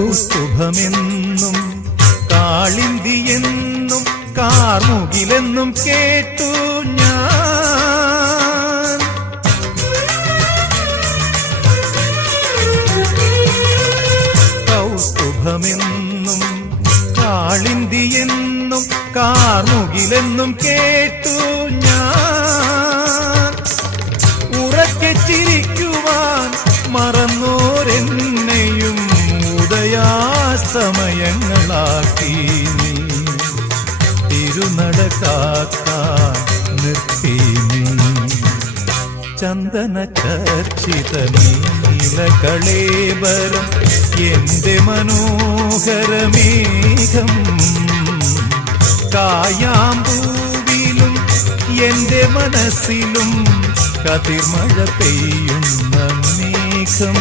കൗസ്തുഭമെന്നും കാളിന്തിയെന്നും കാർമുകിലെന്നും കേട്ടു ഞാൻ. കൗസ്തുഭമെന്നും കാളിന്തിയെന്നും കാർമുകിലെന്നും കേട്ടു ഞാൻ. ഉറക്കെ ചിരിക്കുവാൻ മറന്നോരെന്നെയും ഉദയാസ്തമയങ്ങളാക്കി നീ. തിരുനടക്കാക്കാൻ നിർത്തി നീ. ചന്ദന ചർച്ചിത നീലകളേബരം എന്റെ മനോഹരമേഘം. കായാമ്പൂവിലും എന്റെ മനസ്സിലും കതിർമഴ പെയ്യുന്ന മേഘം.